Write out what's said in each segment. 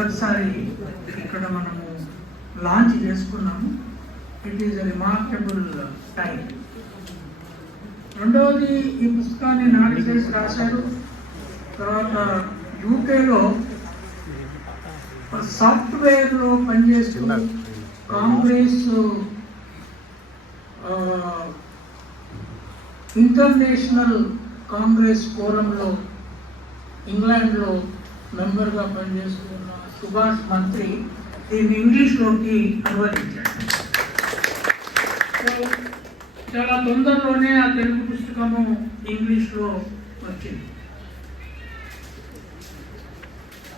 మొదటిసారి ఇక్కడ మనము లాంచ్ చేసుకున్నాము. ఇట్ ఈస్ రిమార్కబుల్ టైం రెండవది ఈ పుస్తకాన్ని నాగశేష్ రాశారు. తర్వాత యూకేలో సాఫ్ట్వేర్లో పనిచేస్తూ కాంగ్రెస్ ఇంటర్నేషనల్ కాంగ్రెస్ ఫోరంలో ఇంగ్లాండ్లో మెంబర్గా పనిచేస్తున్న సుభాష్ మంత్రి దీన్ని ఇంగ్లీష్లోకి అనువదించాడు సో, చాలా తొందరలోనే ఆ తెలుగు పుస్తకము ఇంగ్లీష్లో వచ్చింది.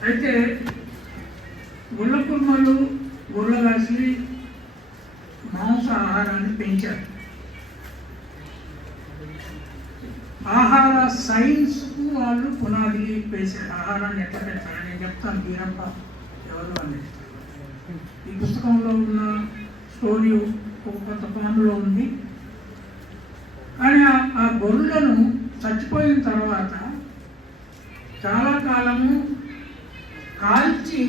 అయితే గుళ్ళ కుర్మలు గుళ్ళగాసి మాంస ఆహారాన్ని పెంచారు. ఆహార సైన్స్కు వాళ్ళు పునాది వేశారు. ఆహారాన్ని ఎట్లా పెంచాలి నేను చెప్తాను. వీరప్ప ఎవరు అని ఈ పుస్తకంలో ఉన్న స్టోరీ కొంత పాములో ఉంది. కానీ ఆ- గొర్రెలను చచ్చిపోయిన తర్వాత చాలా కాలము కాల్చి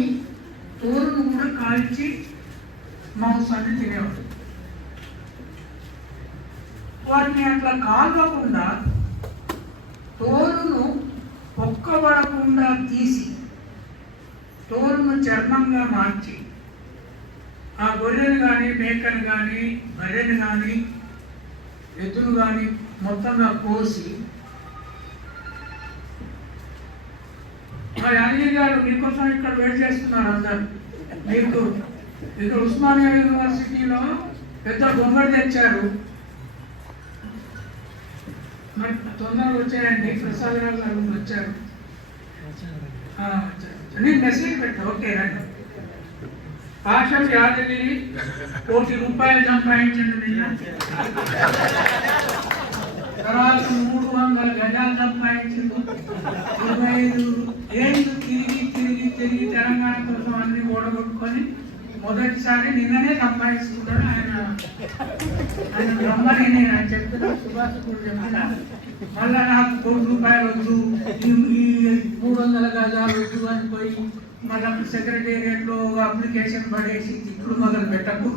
తోరును కూడా కాల్చి మాంసాన్ని తినేవాడు వాటిని అట్లా కాల్వకుండా తోలును పొక్కబడకుండా తీసి తోలును చర్మంగా మార్చి ఆ గొర్రెను కానీ మేకను కానీ బర్రెను కానీ ఎద్దును కానీ మొత్తంగా కోసి మరి అనిల్ గారు మీకోసం ఇక్కడ వెయిట్ చేస్తున్నారు అందరు. మీకు ఇక్కడ ఉస్మానియా యూనివర్సిటీలో పెద్ద బొమ్మలు తెచ్చారు. మరి తొందరగా వచ్చాయండి. ప్రసాద్ గారు వచ్చారు. నేను మెసేజ్ పెట్టా ఓకే రండి. ఆశం యాదగిరి కోటి రూపాయలు సంపాదించండి నిన్న తర్వాత మూడు వందల గజాలు సంపాదించింది ఇరవై ఐదు ఏళ్ళు తిరిగి తిరిగి తిరిగి తెలంగాణ కోసం అన్ని ఓడగొట్టుకొని మొదటిసారి నిన్ననే సంపాదిస్తున్నాడు ఆయన. ఆయన బ్రహ్మని నేను ఆయన చెప్తున్నా సుభాష్ కూడా చెప్తున్నా మళ్ళా నాకు కోటి రూపాయలు వద్దు. ఈ- వందల గజాలు వద్దు అని పోయి మనం సెక్రటేరియట్లో అప్లికేషన్ పడేసి ఇప్పుడు మొదలు పెట్టకు.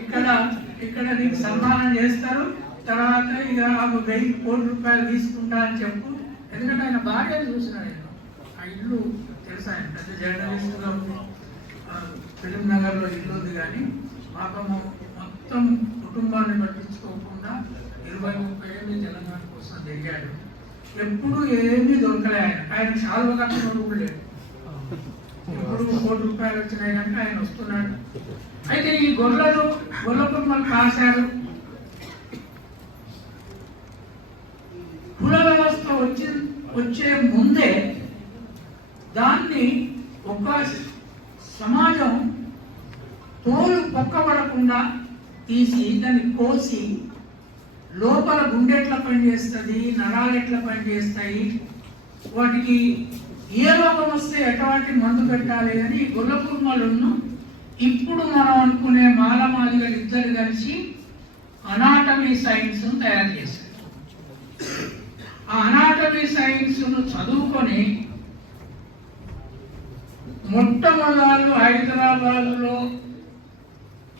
ఇక్కడ ఇక్కడ నీకు సన్మానం చేస్తారు. తర్వాత ఇక ఒక వెయ్యి కోటి రూపాయలు తీసుకుంటా అని చెప్పు. ఎందుకంటే ఆయన బాగా చూసినాడు ఆయన. ఆ ఇల్లు తెలుసా ఆయన? పెద్ద జర్నలిస్టుగా ఫిలిం నగర్లో ఇల్లు ఉంది కానీ పాపము మొత్తం కుటుంబాన్ని పట్టించుకోకుండా ఇరవై ముప్పై ఏళ్ళు తెలంగాణ కోసం తిరిగాడు. ఎప్పుడు ఏమీ దొరకలే ఆయన. ఆయన శాలువ కట్టుకోవడం కూడా లేదు ఎప్పుడు కోటి రూపాయలు వచ్చినాయి ఆయన వస్తున్నాడు. అయితే ఈ గొర్రెలు గొర్రె కుటుంబాలు కాశారు. కుల వ్యవస్థ వచ్చి వచ్చే ముందే దాన్ని ఒక సమాజం తోలు పొక్కబడకుండా తీసి దాన్ని కోసి లోపల గుండె ఎట్లా పనిచేస్తుంది నరాలు ఎట్లా పనిచేస్తాయి వాటికి ఏ రోగం వస్తే ఎటువంటి మందు పెట్టాలి అని గొల్ల కుర్మలను ఇప్పుడు మనం అనుకునే మాలమాదిగలు ఇద్దరు కలిసి అనాటమీ సైన్స్ తయారు చేశారు. ఆ అనాటమీ సైన్స్ను చదువుకొని మొట్టమొదలు హైదరాబాద్లో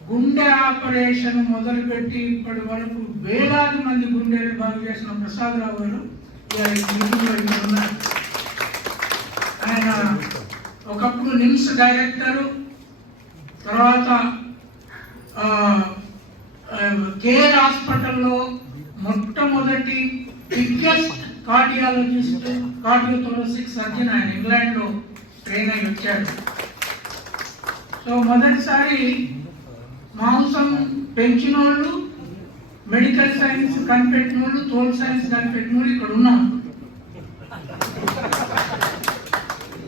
గుండె ఆపరేషన్ మొదలుపెట్టి ఇప్పటి వరకు వేలాది మంది గుండెలు బాగు చేసిన ప్రసాదరావు గారు ఆయన ఒకప్పుడు నిమ్స్ డైరెక్టరు తర్వాత కేర్ హాస్పిటల్లో మొట్టమొదటి బిగ్గెస్ట్ కార్డియాలజిస్ట్ కార్డియోథొరాసిక్ సర్జన్ ఆయన ఇంగ్లాండ్లో ట్రైన్ అయి వచ్చాడు. సో మొదటిసారి మాంసం పెంచిన వాళ్ళు మెడికల్ సైన్స్ కనిపెట్టిన వాళ్ళు తోల్ సైన్స్ కనిపెట్టిన వాళ్ళు ఇక్కడ ఉన్నాం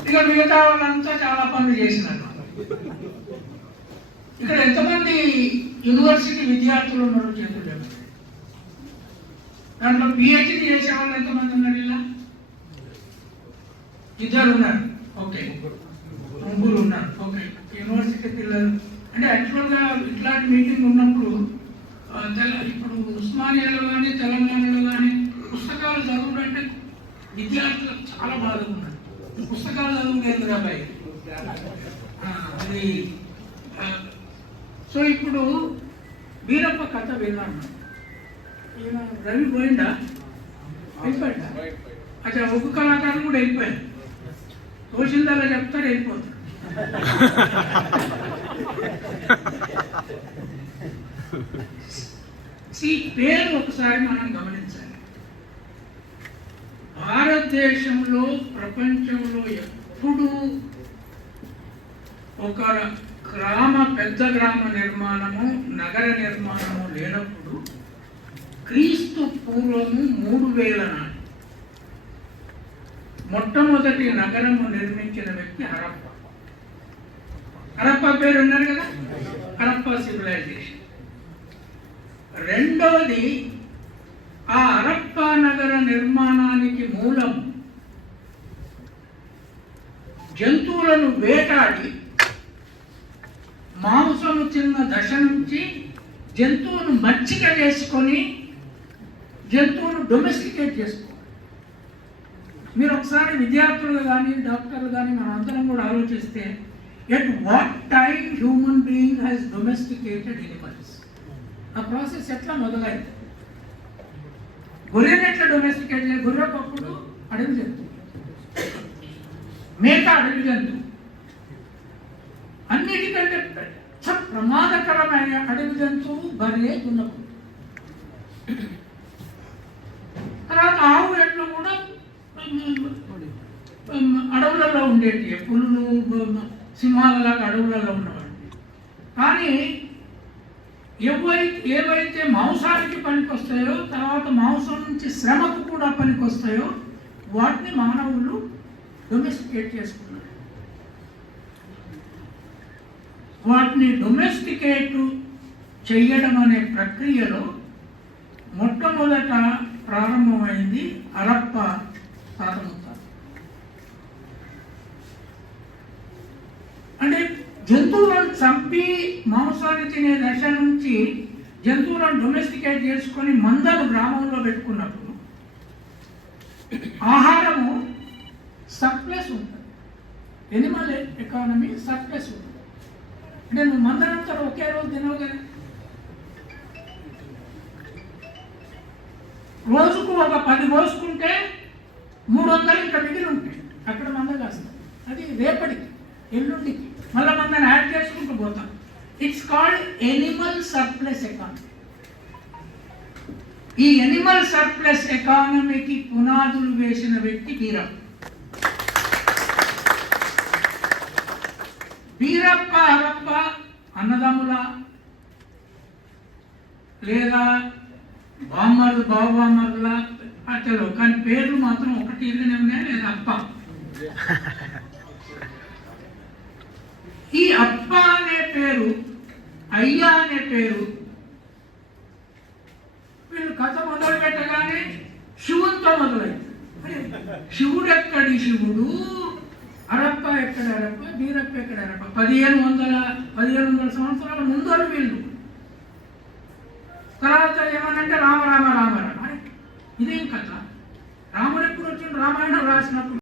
ఇక మిగతా వాళ్ళంతా చాలా పనులు చేసినారు. ఇక్కడ ఎంతమంది యూనివర్సిటీ విద్యార్థులు ఉన్నారు చేతులు దాంట్లో పిహెచ్డి చేసే వాళ్ళు ఎంతమంది ఉన్నారు ఇలా? ఇద్దరు ఉన్నారు. ఓకే. ముగ్గురు. ఉన్నారు. ఓకే. యూనివర్సిటీ పిల్లలు. అంటే యాక్చువల్గా ఇట్లాంటి మీటింగ్ ఉన్నప్పుడు ఇప్పుడు ఉస్మానియాలో కానీ తెలంగాణలో కానీ పుస్తకాలు చదువుడు అంటే విద్యార్థులకు చాలా బాధగా ఉన్నది. పుస్తకాలు చదువులేదు రాబాయ్ అది సో ఇప్పుడు వీరప్ప కథ విన్నాను. రవి పోయిందా వెళ్ళిపోయిందా అచ్చా ఒక్క కళాకారులు కూడా వెళ్ళిపోయారు తోసిందల్లా చెప్తారు వెళ్ళిపోతారు ఈ పేరు ఒకసారి మనం గమనించాలి. భారతదేశంలో ప్రపంచంలో ఎప్పుడూ ఒక గ్రామ పెద్ద గ్రామ నిర్మాణము నగర నిర్మాణము లేనప్పుడు క్రీస్తు పూర్వము మూడు వేల నాడు మొట్టమొదటి నగరము నిర్మించిన వ్యక్తి హరప్ప. హరప్ప పేరు ఉన్నారు కదా? హరప్ప సివిలైజేషన్ రెండవది ఆ హరప్ప నగర నిర్మాణానికి మూలం జంతువులను వేటాడి మాంసము తిన్న దశ నుంచి జంతువును మచ్చిక చేసుకొని జంతువును డొమెస్టికేట్ చేసుకోవాలి. మీరు ఒకసారి విద్యార్థులు కానీ డాక్టర్లు కానీ మనందరం అందరం కూడా ఆలోచిస్తే at what time human being has domesticated animals ఆ ప్రాసెస్ ఎట్లా మొదలైంది? గొర్రెని ఎట్లా డొమెస్టికేట్ చేయాలి? గొర్రె అడవి జంతువు. మేక అడవి జంతువు. అన్నిటికంటే పెద్ద ప్రమాదకరమైన అడవి జంతువు బర్రె ఉన్నప్పుడు తర్వాత ఆవు ఎట్లు కూడా అడవులలో ఉండేటి పులులు సింహాలలాగా అడవులలో ఉన్నవాడు కానీ ఎవరి ఏవైతే మాంసానికి పనికొస్తాయో తర్వాత మాంసం నుంచి శ్రమకు కూడా పనికొస్తాయో వాటిని మానవులు డొమెస్టికేట్ చేసుకున్నారు. వాటిని డొమెస్టికేట్ చెయ్యడం అనే ప్రక్రియలో మొట్టమొదట ప్రారంభమైంది అరప్ప తాతముత్తాత అంటే జంతువులను చంపి మాంసాన్ని తినే దశ నుంచి జంతువులను డొమెస్టికేట్ చేసుకొని మందలు గ్రామంలో పెట్టుకున్నప్పుడు ఆహారము సర్ప్లస్ ఉంటుంది. ఎనిమల్ ఎకానమీ సర్ప్లస్ ఉంటుంది. అంటే నువ్వు మందలంతా ఒకే రోజు తినవు కదా. రోజుకు ఒక పది రోజుకుంటే మూడు వందలు ఇంకా మిగిలి ఉంటాయి. అక్కడ మంద కాస్తాం అది రేపటికి ఎల్లుండికి. మళ్ళీ మందని యాడ్ చేసుకుంటూ పోతాం. It's called animal surplus economy ఈ ఎనిమల్ సర్ప్లస్ ఎకానమీకి పునాదులు వేసిన వ్యక్తి వీరప్ప. వీరప్ప హరప్ప అన్నదమ్ముల లేదా బామ్మర్లు బావబామ్మర్ల అట్లా కానీ పేర్లు మాత్రం ఒకటి ఇల్లునే ఉన్నాయి లేదా అప్ప? ఈ అప్ప అనే పేరు అయ్యా అనే పేరు. వీళ్ళు కథ మొదలు పెట్టగానే శివునితో మొదలైంది. శివుడు ఎక్కడి శివుడు? అరప్ప ఎక్కడ అరప్ప బీరప్ప ఎక్కడ అరప్ప? పదిహేను వందల పదిహేను వందల సంవత్సరాల ముందరు వీళ్ళు. తర్వాత ఏమనంటే రామ రామ రామ రామ. ఇదేం కథ? రాముడు ఎప్పుడు వచ్చిండు? రామాయణం రాసినప్పుడు.